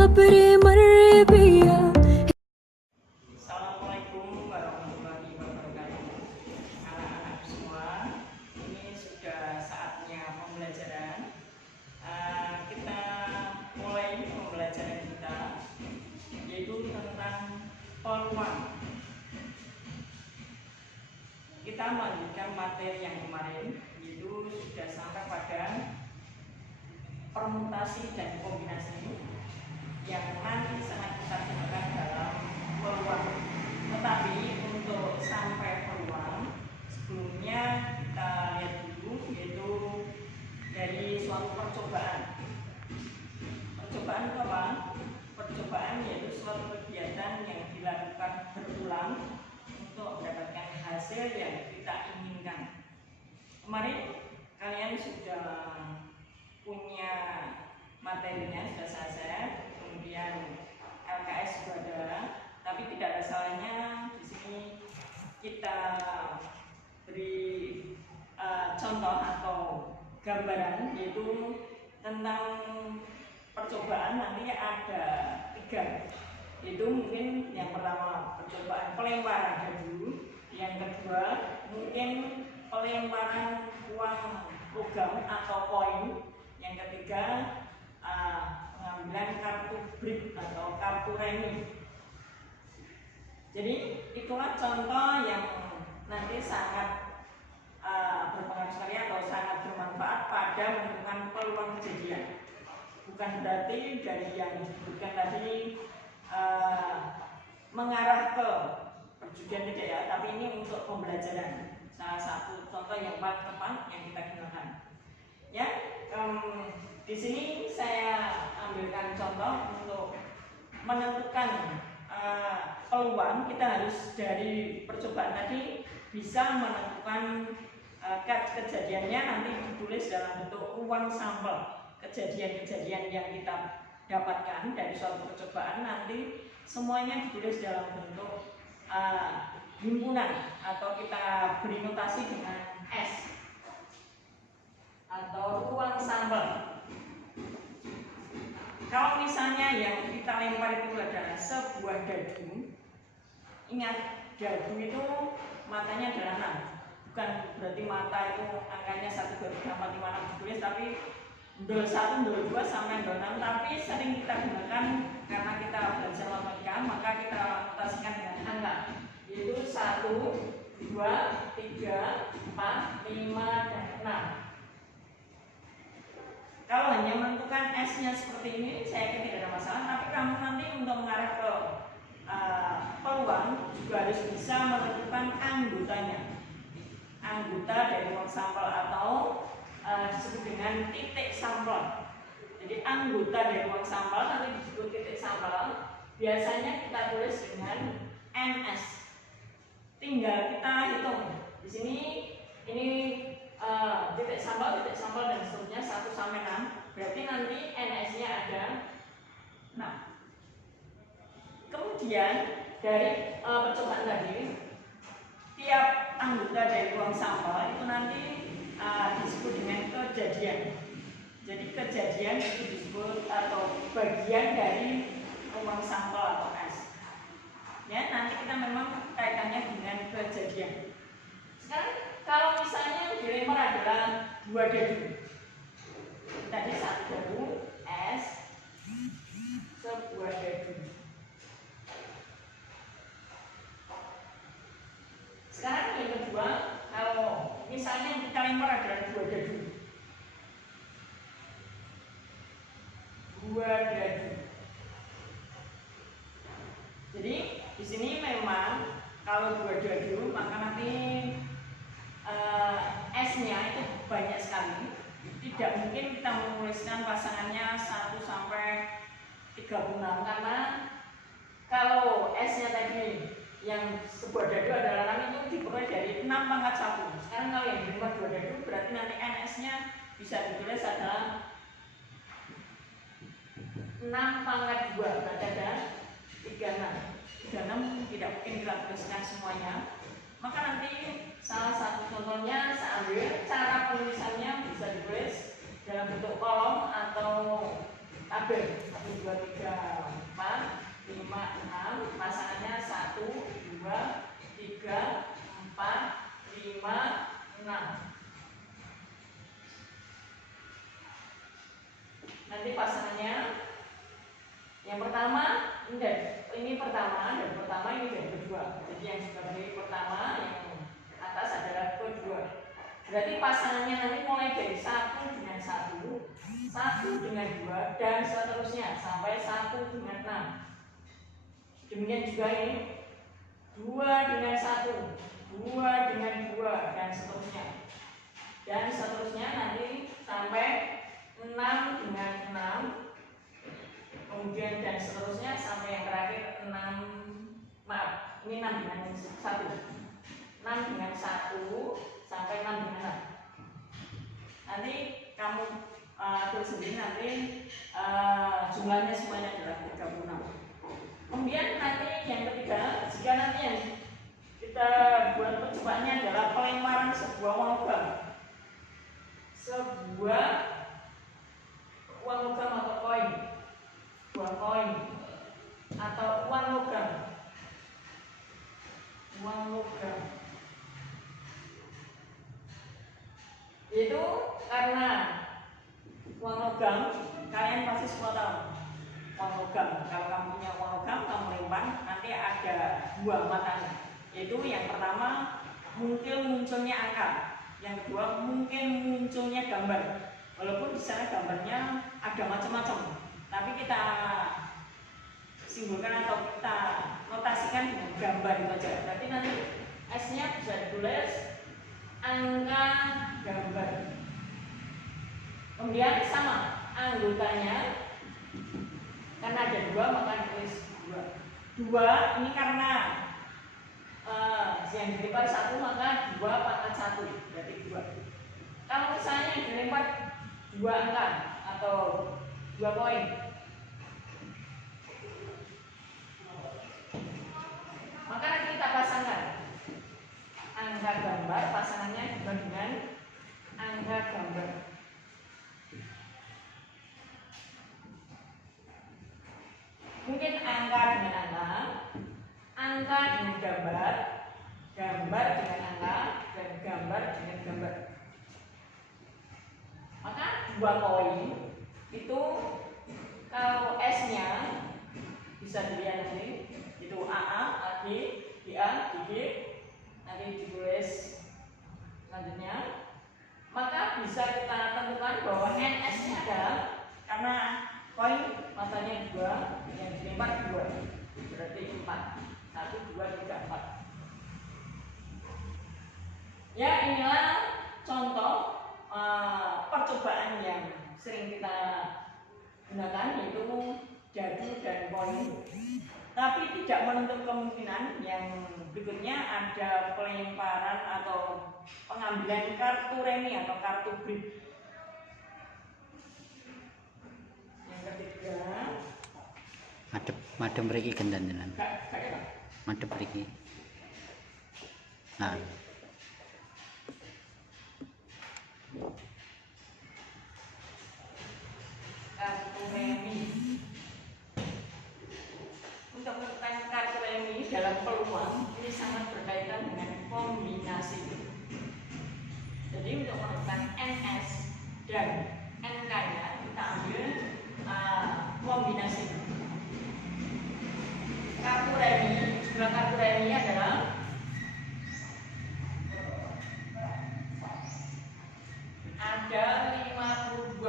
صبري مر بيا. Assalamualaikum warahmatullahi wabarakatuh. Anak-anak semua, ini sudah saatnya pembelajaran. Kita mulai pembelajaran kita, yaitu tentang peluang. Kita melanjutkan materi yang kemarin, yaitu sudah sampai pada permutasi dan kombinasi yang nanti sangat kita gunakan dalam peluang. Tetapi untuk sampai peluang, sebelumnya kita lihat dulu, yaitu dari suatu percobaan. Percobaan itu apa? Percobaan yaitu suatu kegiatan yang dilakukan berulang untuk mendapatkan hasil yang kita inginkan. Kemarin kalian sudah punya materinya, sudah saya share, kemudian LKS juga ada, tapi tidak ada salahnya di sini kita beri contoh atau gambaran, yaitu tentang percobaan. Nanti ada 3, yaitu mungkin yang pertama percobaan pelemparan dadu, yang kedua mungkin pelemparan uang logam atau koin, yang ketiga pengambilan kartu brik atau kartu remi. Jadi itulah contoh yang nanti sangat berpengaruh sekali atau sangat bermanfaat pada menentukan peluang kejadian. Bukan berarti dari yang disebutkan tadi mengarah ke perjudian, tidak ya, tapi ini untuk pembelajaran. Salah satu contoh yang paling tepat yang kita gunakan. Ya, di sini saya ambilkan contoh untuk menentukan peluang. Kita harus dari percobaan tadi bisa menentukan kejadiannya, nanti ditulis dalam bentuk ruang sampel. Kejadian-kejadian yang kita dapatkan dari suatu percobaan nanti semuanya ditulis dalam bentuk himpunan, atau kita beri notasi dengan S atau ruang sampel. Kalau misalnya yang kita lempar itu adalah sebuah dadu, ingat dadu itu matanya adalah 6, bukan berarti mata itu angkanya 1, 2, 3, 4, 5, 6 ditulis, tapi 01, 02 sampai 06. Tapi sering kita gunakan karena kita belajar matematika, maka kita notasikan dengan angka, yaitu 1, 2, 3, 4, 5, dan 6. Kalau hanya menentukan S-nya seperti ini, saya kira tidak ada masalah. Tapi kamu nanti untuk mengarah ke peluang juga harus bisa menentukan anggotanya, anggota dari ruang sampel, atau disebut dengan titik sampel. Jadi anggota dari ruang sampel nanti disebut titik sampel. Biasanya kita tulis dengan NS. Tinggal kita hitung. Di sini ini titik sampel, dan seterusnya 1 sampai 6. Berarti nanti NS-nya ada 6. Kemudian dari percobaan tadi, tiap anggota dari ruang sampel itu nanti disebut dengan kejadian. Jadi kejadian itu disebut atau bagian dari ruang sampel atau S. Ya, nanti kita memang kaitannya dengan kejadian. Sekarang kalau misalnya yang dilempar adalah 2 dadu, tadi 1 dadu S, sebuah dadu. Sekarang yang kedua, kalau misalnya yang kita lempar adalah 2 dadu, 2 dadu. Jadi di sini memang kalau 2 dadu maka nanti S-nya itu banyak sekali. Tidak mungkin kita menuliskan pasangannya 1 sampai 36, karena kalau S-nya tadi yang sebuah dadu adalah 6, itu diperoleh dari 6 pangkat 1. Sekarang kalau yang dilempar 2 dadu berarti nanti NS-nya bisa ditulis adalah 6 pangkat 2, berarti ada 36. 36 tidak mungkin kita tuliskan semuanya. Maka nanti salah satu contohnya saya ambil, cara penulisannya bisa ditulis dalam bentuk kolom atau tabel 1, 2, 3, nanti pasangannya yang pertama ini pertama dan pertama ini dari kedua. Jadi yang sudah berdiri pertama yang atas adalah kedua. Berarti pasangannya nanti mulai dari 1 dengan 1, 1 dengan 2 dan seterusnya sampai 1 dengan 6. Demikian juga ini 2 dengan 1, 2 dengan 2 dan seterusnya. Dan seterusnya nanti sampai 6 dengan 6. Kemudian dan seterusnya sampai yang terakhir 6, maaf, ini 6 dengan 1. 6 dengan 1 sampai 6 dengan 6. Nanti kamu tulis sendiri nanti jumlahnya semuanya adalah 36. Kemudian nanti yang ketiga, jika nanti yang kita buat percobaannya adalah pelemparan sebuah uang logam. Sebuah uang logam atau koin, buah koin atau uang logam. Uang logam itu karena uang logam, kalian pasti semua tahu uang logam. Kalau kamu punya uang logam, kamu lempar, nanti ada 2 matanya. Yaitu yang pertama mungkin munculnya angka, yang kedua mungkin munculnya gambar. Walaupun di sana gambarnya ada macam-macam, tapi kita simbolkan atau kita notasikan dengan gambar itu aja. Berarti nanti S-nya bisa ditulis angka gambar. Kemudian sama anggotanya, karena ada 2 maka tulis 2. 2 ini karena yang dilempar 1 maka 2 pangkat 1, berarti 2. Kalau misalnya yang dilempar 2 angka atau 2 koin, maka nanti kita pasangkan angka gambar, pasangannya juga dengan angka gambar. Mungkin angka dengan angka dengan gambar, gambar dengan angka, dan gambar dengan gambar. Maka 2 koin itu kalau S-nya bisa dilihat nanti itu AA, AG, DA, DG, nanti ditulis selanjutnya. Maka bisa kita tentukan bahwa NS-nya adalah karena koin matanya 2, yang dilempar 2, berarti 4. 1, 2, 3, 4. Ya, inilah contoh percobaan yang sering kita gunakan, yaitu dadu dan koin. Tapi tidak menutup kemungkinan yang berikutnya ada pelemparan atau pengambilan kartu remi atau kartu brief. Yang ketiga, madem mriki genten jenengan. Madem mriki. Nah. Kartu remi. Untuk menentukan kartu remi dalam peluang ini sangat berkaitan dengan kombinasi. Jadi untuk menentukan NS dan NK-nya kita ambil kombinasi. Kartu remi, jumlah kartu remi adalah ada 52.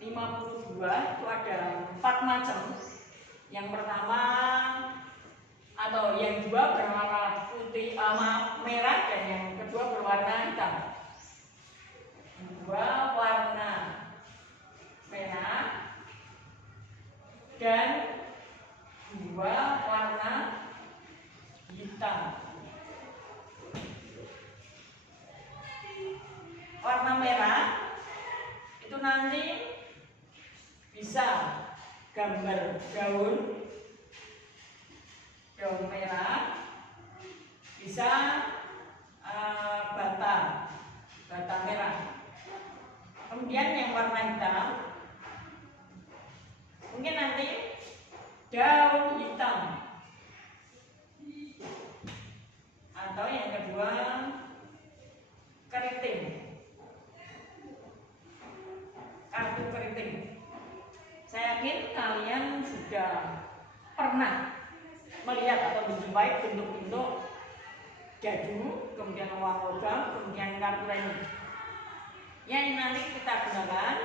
52 itu ada 4 macam. Yang pertama atau yang 2 berwarna putih, merah, dan yang kedua berwarna hitam. 2 warna merah dan 2 warna hitam. Warna merah itu nanti bisa gambar daun merah, bisa bata merah. Kemudian yang warna hitam mungkin nanti daun hitam, atau yang kedua keriting. kartu keriting. Saya yakin kalian sudah pernah melihat atau menjumpai bentuk-bentuk dadu, kemudian uang logam, kemudian kartu lainnya yang nanti kita gunakan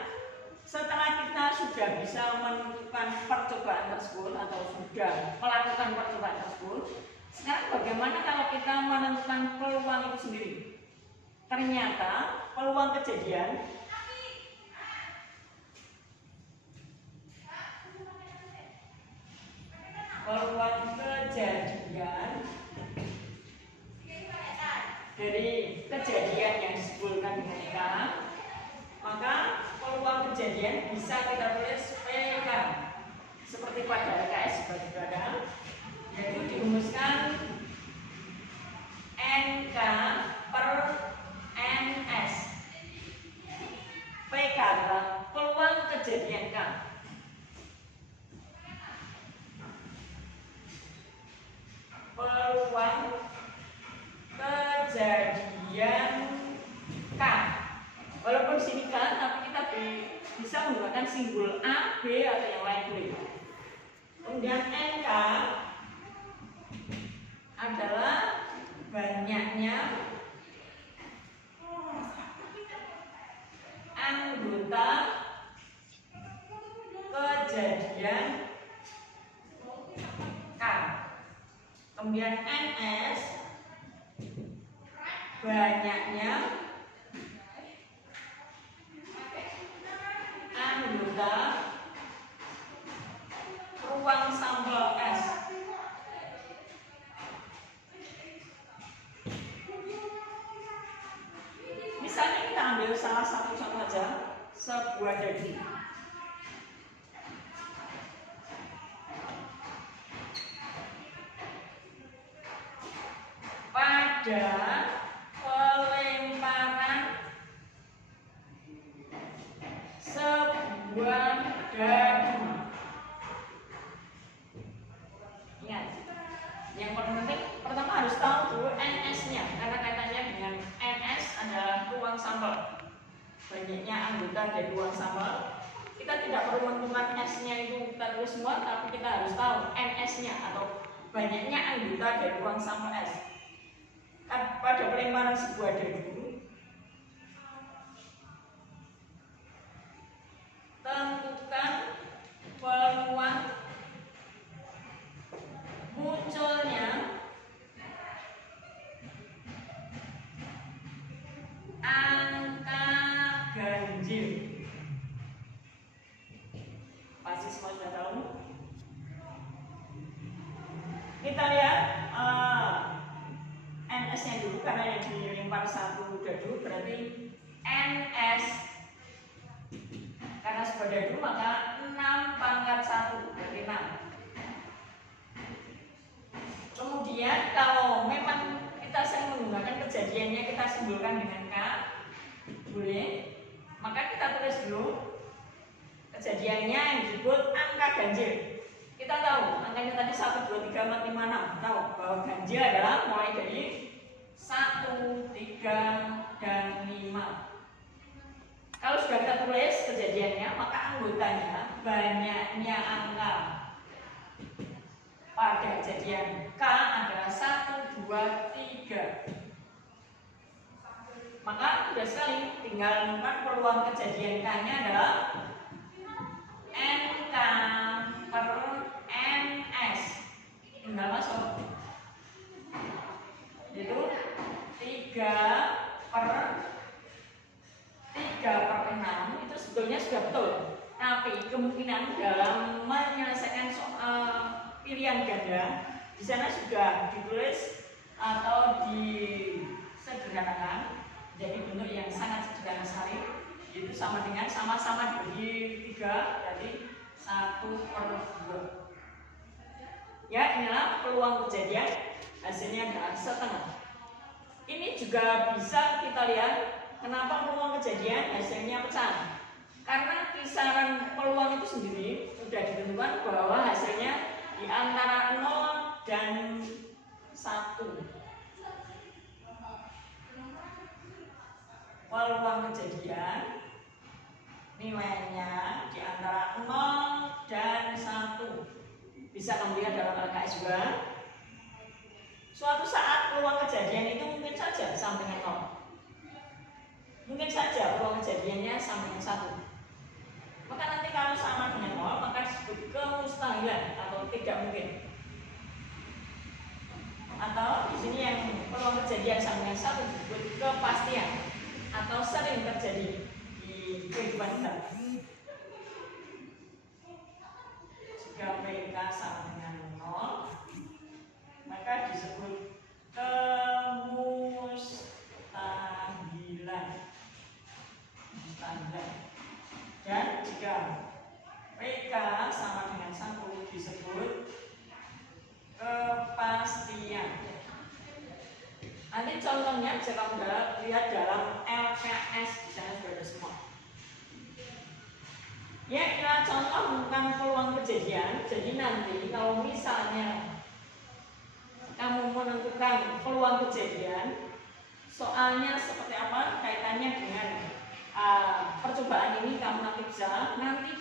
setelah kita sudah bisa menentukan percobaan tersebut atau sudah melakukan percobaan tersebut. Sekarang bagaimana kalau kita menentukan peluang itu sendiri? Ternyata peluang kejadian dari kejadian yang disebutkan dengan K, maka peluang kejadian bisa kita tulis PK seperti pada LKS bagi pada, yaitu dirumuskan NK per NS. PK adalah peluang kejadian K. Peluang kejadian K. Walaupun sini K, tapi kita bisa menggunakan simbol A, B atau yang lain boleh. Kemudian NK adalah banyaknya anggota kejadian K. Kemudian NS banyaknya anggota ruang sampel S. Misalnya kita ambil salah satu contoh saja, sebuah dadu. Pada pelemparan sebuah dadu. Ingat, yang paling penting pertama harus tahu dulu NS-nya, karena kaitannya dengan NS adalah ruang sampel. Banyaknya anggota dari ruang sampel. Kita tidak perlu menentukan S-nya itu kita tulis semua, tapi kita harus tahu NS-nya atau banyaknya anggota dari ruang sampel S. Pada pelemparan sebuah dadu, tentukan peluang munculnya angka ganjil. Pasti semua sudah tahu. Kita lihat NS-nya dulu, karena yang dilempar satu dadu berarti NS. Karena sebuah dadu maka 6 pangkat 1 berarti 6. Kemudian kalau memang kita sering menggunakan kejadiannya kita simbolkan dengan K, boleh. Maka kita tulis dulu kejadiannya yang disebut angka ganjil. Kita tahu angkanya tadi 1, 2, 3, 4, 5, 6. Tahu bahwa ganjil adalah mulai dari 1, 3, dan 5. Kalau sudah kita tulis kejadiannya, maka anggotanya banyaknya angka pada kejadian K adalah 1, 2, 3. Maka sudah sekali, tinggal menemukan peluang kejadian K-nya adalah NK per NS. Tinggal masuk. Itu 3 per 6 itu sebetulnya sudah betul. Tapi kemungkinan dalam menyelesaikan soal pilihan ganda di sana sudah ditulis atau disederhanakan jadi bentuk yang sangat sederhana sekali, itu sama dengan sama-sama dibagi 3, jadi 1/2. Ya, inilah peluang kejadian, hasilnya adalah setengah. Ini juga bisa kita lihat kenapa peluang kejadian hasilnya pecah. Karena kisaran peluang itu sendiri sudah ditentukan bahwa hasilnya di antara 0 dan 1. Peluang kejadian nilainya di antara 0 dan 1. Bisa kamu lihat dalam LKS juga. Suatu saat peluang kejadian itu mungkin saja sama dengan 0. Mungkin saja peluang kejadiannya sama dengan 1. Maka nanti kalau sama dengan 0, maka disebut kemustahilan atau tidak mungkin. Atau di sini yang peluang kejadian sama dengan 1 disebut kepastian atau sering terjadi di kehidupan kita. Jika PK sama dengan 0, maka disebut kemustahilan. Dan jika PK sama dengan 1 disebut kepastian. Nanti contohnya bisa kamu lihat dalam LKS, di sana sudah ada semua. Ya, kita contoh tentang peluang kejadian. Jadi nanti kalau misalnya kamu menentukan peluang kejadian, soalnya seperti apa kaitannya dengan percobaan ini, kamu nanti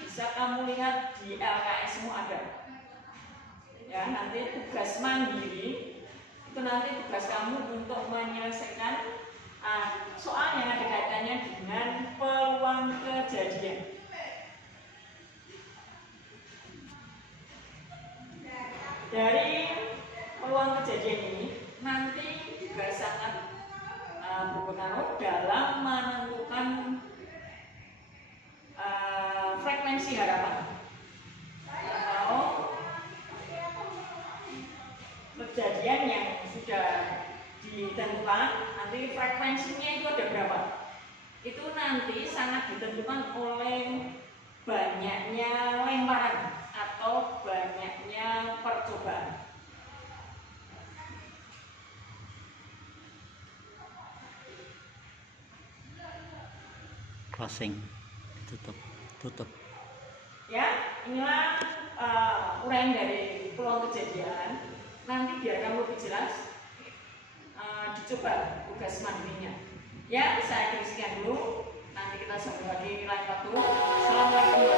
bisa kamu lihat di LKS-mu ada. Ya, nanti tugas mandiri itu nanti tugas kamu untuk menyelesaikan soal yang ada kaitannya dengan peluang kejadian. Dari peluang kejadian ini nanti juga sangat berpengaruh dalam menentukan frekuensi harapan atau kejadian yang sudah ditentukan. Nanti frekuensinya itu ada berapa? Itu nanti sangat ditentukan oleh banyaknya lemparan atau banyaknya percobaan. Closing, tutup. Ya, inilah uraian dari peluang kejadian. Nanti biar kamu lebih jelas, dicoba tugas mandirinya. Ya, saya kira sekian dulu. Nanti kita sambung lagi lain waktu. Assalamualaikum.